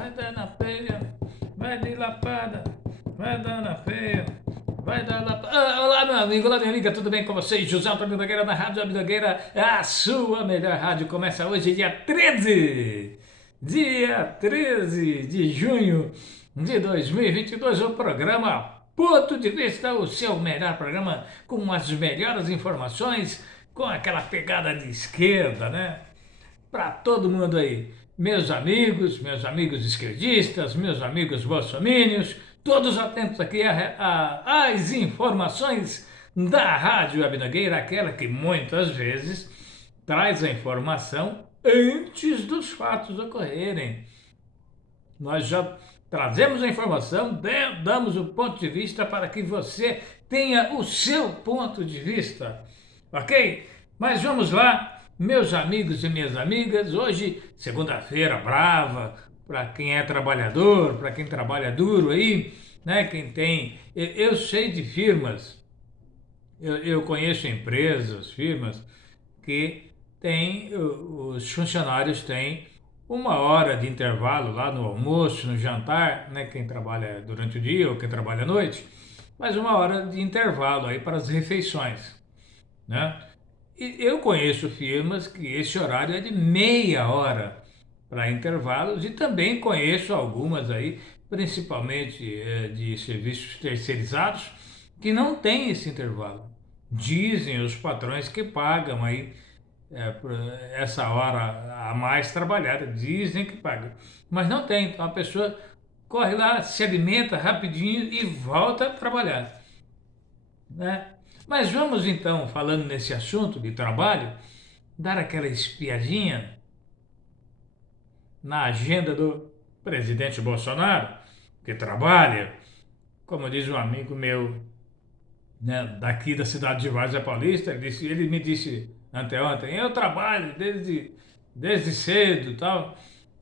vai dar na peia, vai de lapada, vai dar na peia, vai dar lapada. Olá, meu amigo, olá, minha amiga, tudo bem com vocês? José Antônio Nogueira na Rádio Abdogueira, a sua melhor rádio. Começa hoje, dia 13 de junho de 2022, o programa Ponto de Vista, o seu melhor programa com as melhores informações, com aquela pegada de esquerda, né? Para todo mundo aí, meus amigos esquerdistas, meus amigos bolsomínios, todos atentos aqui às informações da Rádio Abdogueira, aquela que muitas vezes traz a informação antes dos fatos ocorrerem. Nós já trazemos a informação, damos o ponto de vista para que você tenha o seu ponto de vista, ok? Mas vamos lá, meus amigos e minhas amigas, hoje, segunda-feira brava, para quem é trabalhador, para quem trabalha duro aí, né? Quem tem, eu sei de firmas, eu conheço empresas, firmas, que tem, os funcionários têm uma hora de intervalo lá no almoço, no jantar, né? Quem trabalha durante o dia ou quem trabalha à noite, mas uma hora de intervalo aí para as refeições, né? E eu conheço firmas que esse horário é de meia hora para intervalos e também conheço algumas aí, principalmente de serviços terceirizados, que não tem esse intervalo. Dizem os patrões que pagam aí por essa hora a mais trabalhada, dizem que pagam, mas não tem. Então a pessoa corre lá, se alimenta rapidinho e volta a trabalhar, né? Mas vamos então, falando nesse assunto de trabalho, dar aquela espiadinha na agenda do presidente Bolsonaro, que trabalha, como diz um amigo meu, né, daqui da cidade de Várzea Paulista, ele me disse anteontem, eu trabalho desde cedo, tal.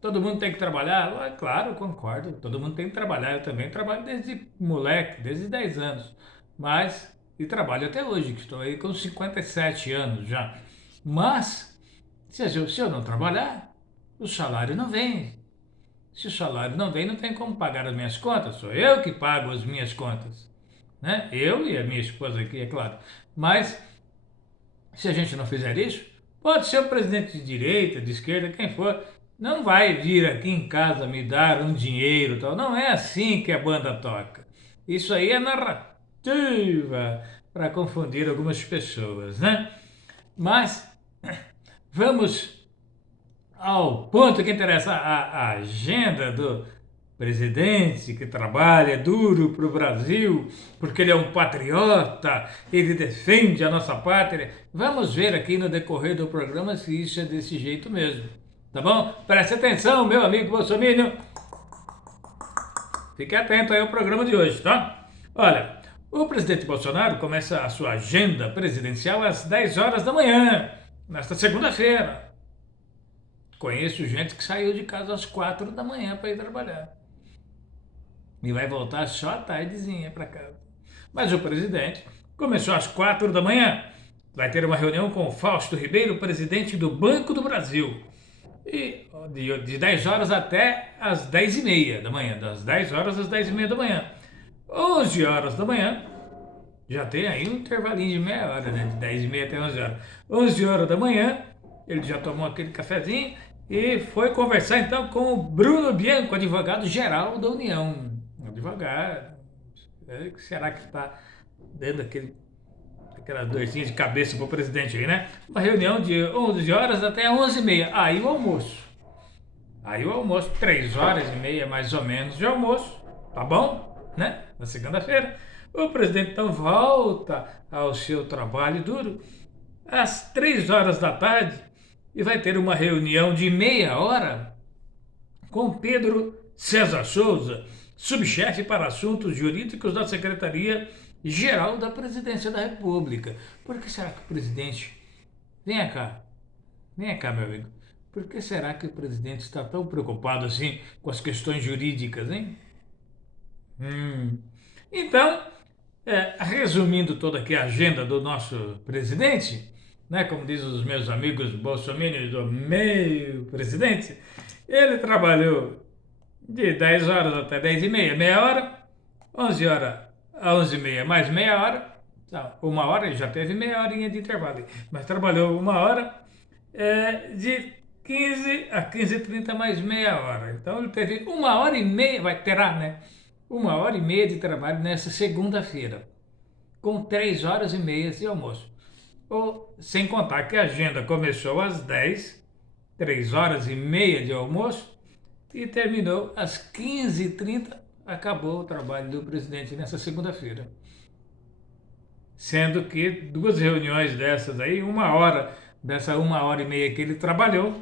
Todo mundo tem que trabalhar? Claro, concordo. Todo mundo tem que trabalhar. Eu também trabalho desde moleque, desde 10 anos. Mas, e trabalho até hoje, que estou aí com 57 anos já. Mas, se eu não trabalhar, o salário não vem. Se o salário não vem, não tem como pagar as minhas contas. Sou eu que pago as minhas contas, né? Eu e a minha esposa aqui, é claro. Mas, se a gente não fizer isso, pode ser o presidente de direita, de esquerda, quem for, não vai vir aqui em casa me dar um dinheiro, tal. Não é assim que a banda toca. Isso aí é narrativa para confundir algumas pessoas, né? Mas vamos ao ponto que interessa, a agenda do presidente que trabalha duro para o Brasil, porque ele é um patriota, ele defende a nossa pátria. Vamos ver aqui no decorrer do programa se isso é desse jeito mesmo. Tá bom? Preste atenção, meu amigo bolsominion. Fique atento aí ao programa de hoje, tá? Olha, o presidente Bolsonaro começa a sua agenda presidencial às 10 horas da manhã, nesta segunda-feira. Conheço gente que saiu de casa às 4 da manhã para ir trabalhar. E vai voltar só à tardezinha para casa. Mas o presidente começou às 4 da manhã. Vai ter uma reunião com o Fausto Ribeiro, presidente do Banco do Brasil. E de 10 horas até às 10h30 da manhã. Das 10 horas às 10h30 da manhã. 11 horas da manhã. Já tem aí um intervalinho de meia hora, né? De 10h30 até 11 horas. 11 horas da manhã, ele já tomou aquele cafezinho e foi conversar então com o Bruno Bianco, advogado-geral da União. Advogado, será que está dando aquela dorzinha de cabeça para o presidente aí, né? Uma reunião de 11 horas até 11h30. Aí o almoço, 3 horas e meia mais ou menos de almoço, tá bom? Né? Na segunda-feira. O presidente então volta ao seu trabalho duro às 3 horas da tarde e vai ter uma reunião de meia hora com Pedro César Souza, subchefe para assuntos jurídicos da Secretaria-Geral da Presidência da República. Por que será que o presidente... Venha cá, meu amigo. Por que será que o presidente está tão preocupado assim com as questões jurídicas, hein? Então, resumindo toda aqui a agenda do nosso presidente, né, como dizem os meus amigos bolsominions do meio presidente, ele trabalhou de 10 horas até 10h30, meia hora, 11 horas a 11h30 mais meia hora, tá, uma hora, ele já teve meia horinha de intervalo, mas trabalhou uma hora, de 15 a 15h30 mais meia hora. Então ele teve uma hora e meia, terá, né? Uma hora e meia de trabalho nessa segunda-feira, com 3 horas e meia de almoço. Ou, sem contar que a agenda começou às 10, 3 horas e meia de almoço, e terminou às 15h30, acabou o trabalho do presidente nessa segunda-feira. Sendo que duas reuniões dessas aí, uma hora, dessa uma hora e meia que ele trabalhou,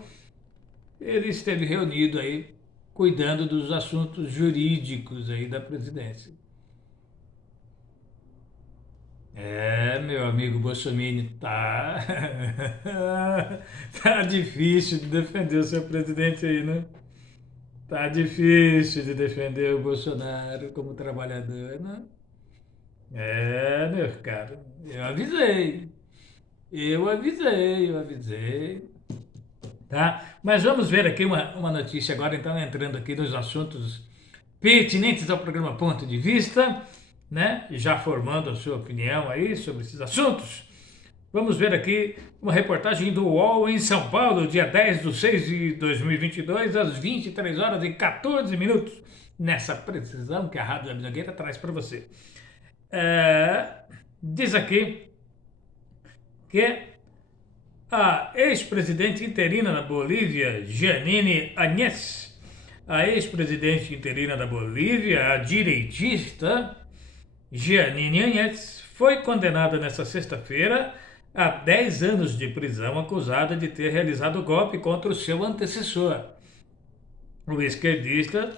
ele esteve reunido aí, cuidando dos assuntos jurídicos aí da presidência. Meu amigo Bolsonaro, tá. Tá difícil de defender o seu presidente aí, né? Tá difícil de defender o Bolsonaro como trabalhador, né? Meu caro, eu avisei. Eu avisei. Tá? Mas vamos ver aqui uma notícia agora, então, entrando aqui nos assuntos pertinentes ao programa Ponto de Vista, né? Já formando a sua opinião aí sobre esses assuntos. Vamos ver aqui uma reportagem do UOL em São Paulo, dia 10/6/2022, às 23 horas e 14 minutos. Nessa precisão que a Rádio da Minhogueira traz para você. Diz aqui que a ex-presidente interina da Bolívia, Jeanine Áñez, a ex-presidente interina da Bolívia, a direitista Jeanine Áñez, foi condenada nesta sexta-feira a 10 anos de prisão, acusada de ter realizado golpe contra o seu antecessor, o esquerdista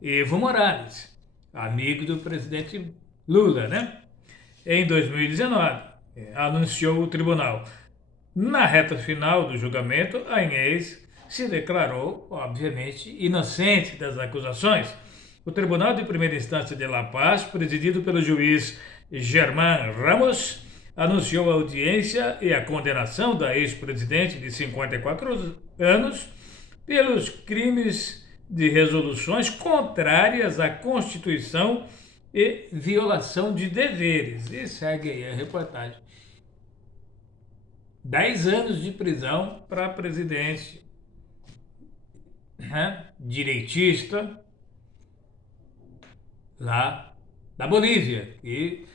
Evo Morales, amigo do presidente Lula, né? Em 2019, anunciou o tribunal. Na reta final do julgamento, a Áñez se declarou, obviamente, inocente das acusações. O Tribunal de Primeira Instância de La Paz, presidido pelo juiz Germán Ramos, anunciou a audiência e a condenação da ex-presidente de 54 anos pelos crimes de resoluções contrárias à Constituição e violação de deveres. E segue aí a reportagem. 10 anos de prisão para a presidente, né, direitista lá da Bolívia. E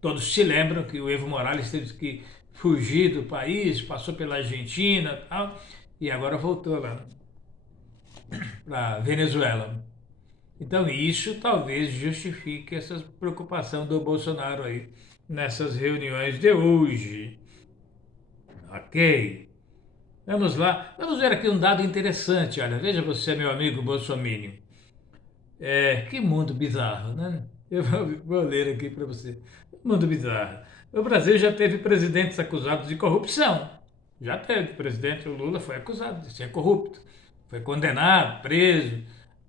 todos se lembram que o Evo Morales teve que fugir do país, passou pela Argentina e tal, e agora voltou lá para Venezuela. Então isso talvez justifique essa preocupação do Bolsonaro aí nessas reuniões de hoje. Ok. Vamos lá. Vamos ver aqui um dado interessante. Olha, veja você, meu amigo Bolsonaro. Que mundo bizarro, né? Eu vou ler aqui para você. Mundo bizarro. O Brasil já teve presidentes acusados de corrupção. Já teve. O presidente Lula foi acusado de ser corrupto. Foi condenado, preso,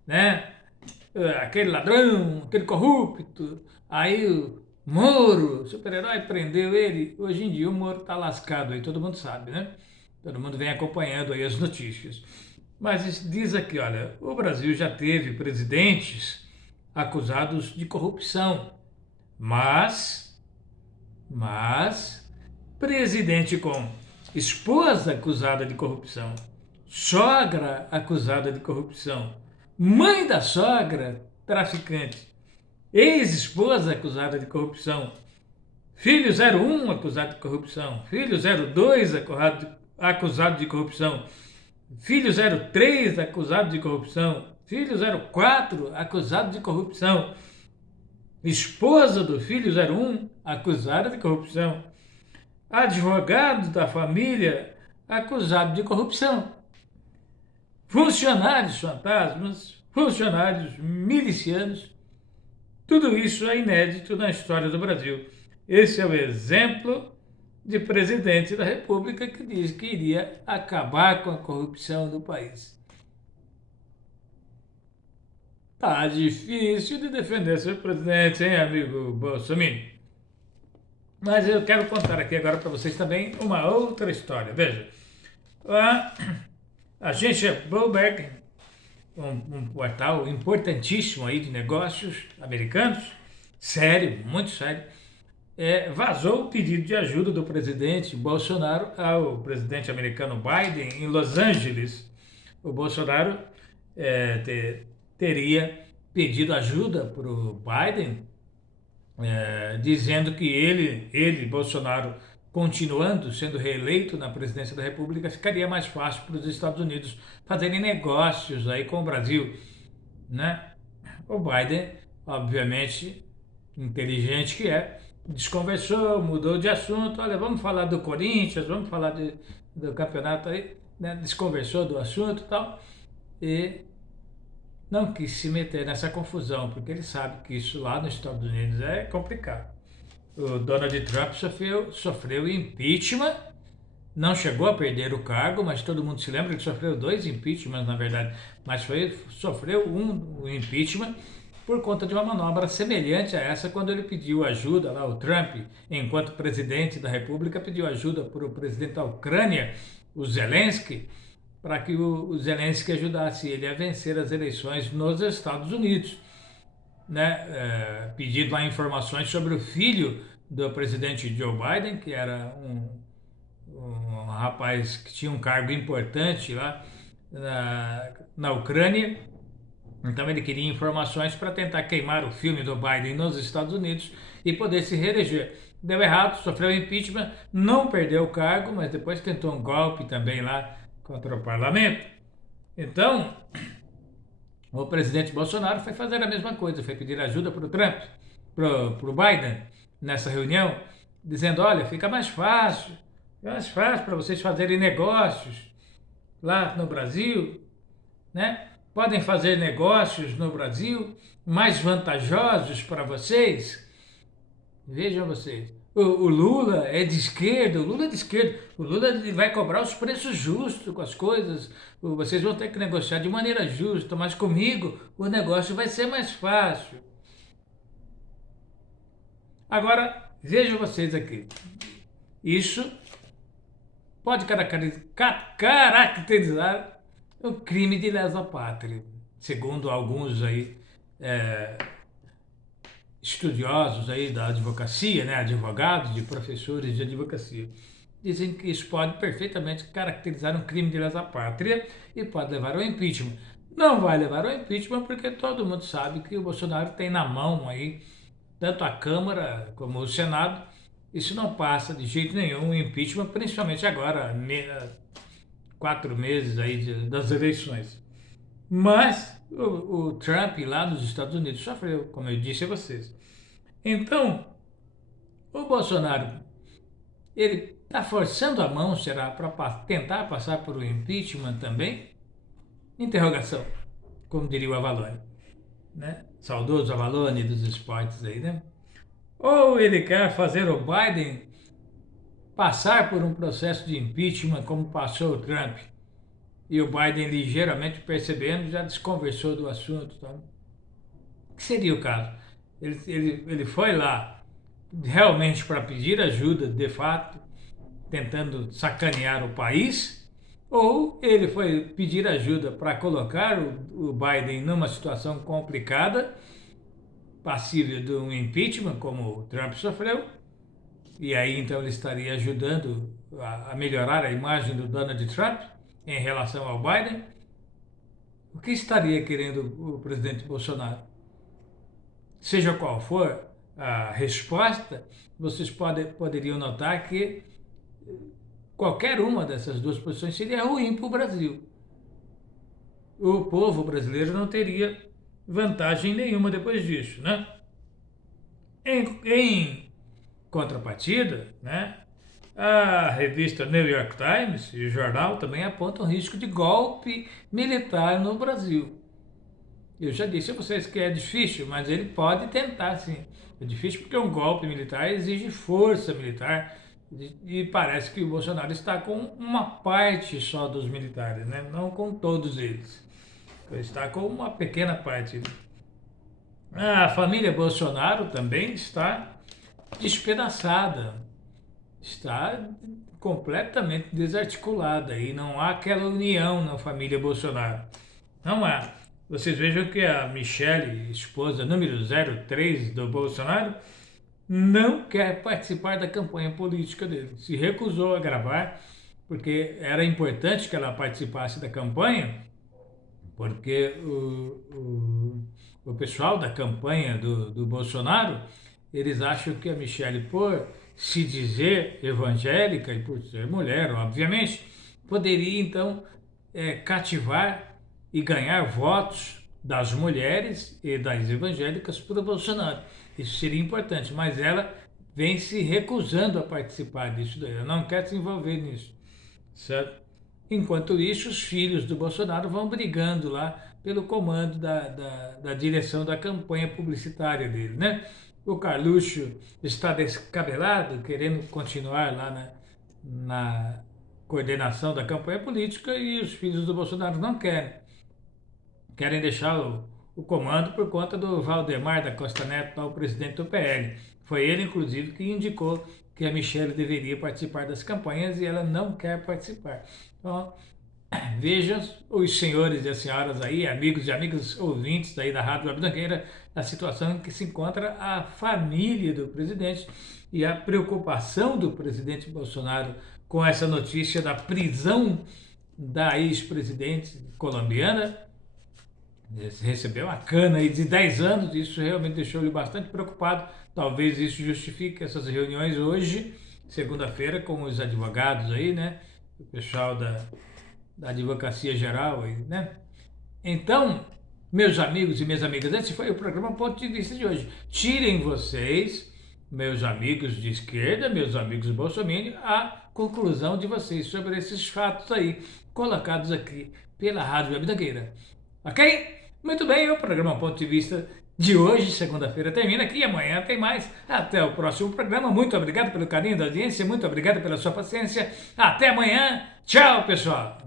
né? Aquele ladrão, aquele corrupto. Aí o Moro, super-herói, prendeu ele. Hoje em dia o Moro tá lascado aí, todo mundo sabe, né? Todo mundo vem acompanhando aí as notícias. Mas diz aqui, olha, o Brasil já teve presidentes acusados de corrupção, mas presidente com esposa acusada de corrupção, sogra acusada de corrupção, mãe da sogra traficante, ex-esposa acusada de corrupção, filho 01 acusado de corrupção, filho 02 acusado de corrupção, filho 03 acusado de corrupção, filho 04 acusado de corrupção, esposa do filho 01 acusada de corrupção, advogado da família acusado de corrupção, funcionários fantasmas, funcionários milicianos. Tudo isso é inédito na história do Brasil. Esse é o exemplo de presidente da República que diz que iria acabar com a corrupção do país. Tá difícil de defender seu presidente, hein, amigo Bolsonaro? Mas eu quero contar aqui agora para vocês também uma outra história. Veja, a agência Bloomberg um portal importantíssimo aí de negócios americanos, sério, muito sério, vazou o pedido de ajuda do presidente Bolsonaro ao presidente americano Biden em Los Angeles. O Bolsonaro teria pedido ajuda para o Biden, dizendo que Bolsonaro, continuando sendo reeleito na presidência da República, ficaria mais fácil para os Estados Unidos fazerem negócios aí com o Brasil, né? O Biden, obviamente, inteligente que desconversou, mudou de assunto. Olha, vamos falar do Corinthians, vamos falar do campeonato aí, né? Desconversou do assunto e tal, e não quis se meter nessa confusão, porque ele sabe que isso lá nos Estados Unidos é complicado. O Donald Trump sofreu impeachment, não chegou a perder o cargo, mas todo mundo se lembra que ele sofreu 2 impeachments, na verdade, mas sofreu um impeachment por conta de uma manobra semelhante a essa, quando ele pediu ajuda, lá o Trump, enquanto presidente da República, pediu ajuda para o presidente da Ucrânia, o Zelensky, para que o Zelensky ajudasse ele a vencer as eleições nos Estados Unidos, né? Pedindo lá informações sobre o filho do presidente Joe Biden, que era um rapaz que tinha um cargo importante lá na Ucrânia. Então ele queria informações para tentar queimar o filme do Biden nos Estados Unidos e poder se reeleger. Deu errado, sofreu impeachment, não perdeu o cargo, mas depois tentou um golpe também lá contra o parlamento. Então, o presidente Bolsonaro foi fazer a mesma coisa, foi pedir ajuda para o Trump, para o Biden, nessa reunião, dizendo, olha, fica mais fácil para vocês fazerem negócios lá no Brasil, né? Podem fazer negócios no Brasil mais vantajosos para vocês. Vejam vocês, o Lula é de esquerda, o Lula ele vai cobrar os preços justos com as coisas, vocês vão ter que negociar de maneira justa, mas comigo o negócio vai ser mais fácil. Agora, vejam vocês aqui, isso pode caracterizar o crime de lesa pátria, segundo alguns aí estudiosos aí da advocacia, né, advogados, de professores de advocacia. Dizem que isso pode perfeitamente caracterizar um crime de lesa pátria e pode levar ao impeachment. Não vai levar ao impeachment porque todo mundo sabe que o Bolsonaro tem na mão aí tanto a Câmara como o Senado. Isso não passa de jeito nenhum o impeachment, principalmente agora, 4 meses aí das eleições. Mas o Trump lá nos Estados Unidos sofreu, como eu disse a vocês. Então, o Bolsonaro, ele está forçando a mão, será, para tentar passar por um impeachment também? Interrogação, como diria o Avalone, né? Saudoso Avalone dos esportes aí, né? Ou ele quer fazer o Biden passar por um processo de impeachment como passou o Trump, e o Biden, ligeiramente percebendo, já desconversou do assunto. Tá? O que seria o caso? Ele foi lá realmente para pedir ajuda, de fato, tentando sacanear o país, ou ele foi pedir ajuda para colocar o Biden numa situação complicada, passível de um impeachment, como o Trump sofreu, e aí então ele estaria ajudando a melhorar a imagem do Donald Trump em relação ao Biden. O que estaria querendo o presidente Bolsonaro? Seja qual for a resposta, vocês poderiam notar que qualquer uma dessas duas posições seria ruim para o Brasil. O povo brasileiro não teria vantagem nenhuma depois disso, né? Em contrapartida, né? A revista New York Times e o jornal também apontam risco de golpe militar no Brasil. Eu já disse a vocês que é difícil, mas ele pode tentar sim. É difícil porque um golpe militar exige força militar e parece que o Bolsonaro está com uma parte só dos militares, né? Não com todos eles. Ele está com uma pequena parte. A família Bolsonaro também está despedaçada. Está completamente desarticulada e não há aquela união na família Bolsonaro. Não há. vocês vejam que a Michele, esposa número 03 do Bolsonaro, não quer participar da campanha política dele. Se recusou a gravar, porque era importante que ela participasse da campanha, porque o pessoal da campanha do Bolsonaro, eles acham que a Michele, por se dizer evangélica e por ser mulher, obviamente, poderia então cativar e ganhar votos das mulheres e das evangélicas para o Bolsonaro. Isso seria importante, mas ela vem se recusando a participar disso daí. Ela não quer se envolver nisso, certo? Enquanto isso, os filhos do Bolsonaro vão brigando lá pelo comando da direção da campanha publicitária dele, né? O Carluxo está descabelado, querendo continuar lá na coordenação da campanha política, e os filhos do Bolsonaro não querem deixar o comando por conta do Valdemar da Costa Neto, o presidente do PL. Foi ele, inclusive, que indicou que a Michele deveria participar das campanhas e ela não quer participar. Então, vejam os senhores e as senhoras aí, amigos e amigas ouvintes aí da Rádio Web Tanqueira, a situação em que se encontra a família do presidente e a preocupação do presidente Bolsonaro com essa notícia da prisão da ex-presidente colombiana. Recebeu uma cana aí de 10 anos, isso realmente deixou ele bastante preocupado. Talvez isso justifique essas reuniões hoje, segunda-feira, com os advogados aí, né? O pessoal da Advocacia Geral aí, né? Então, meus amigos e minhas amigas, esse foi o programa Ponto de Vista de hoje. Tirem vocês, meus amigos de esquerda, meus amigos bolsominions, a conclusão de vocês sobre esses fatos aí, colocados aqui pela Rádio Web Tanqueira. Ok? Muito bem, o programa Ponto de Vista de hoje, segunda-feira, termina aqui. Amanhã tem mais. Até o próximo programa. Muito obrigado pelo carinho da audiência, muito obrigado pela sua paciência. Até amanhã. Tchau, pessoal.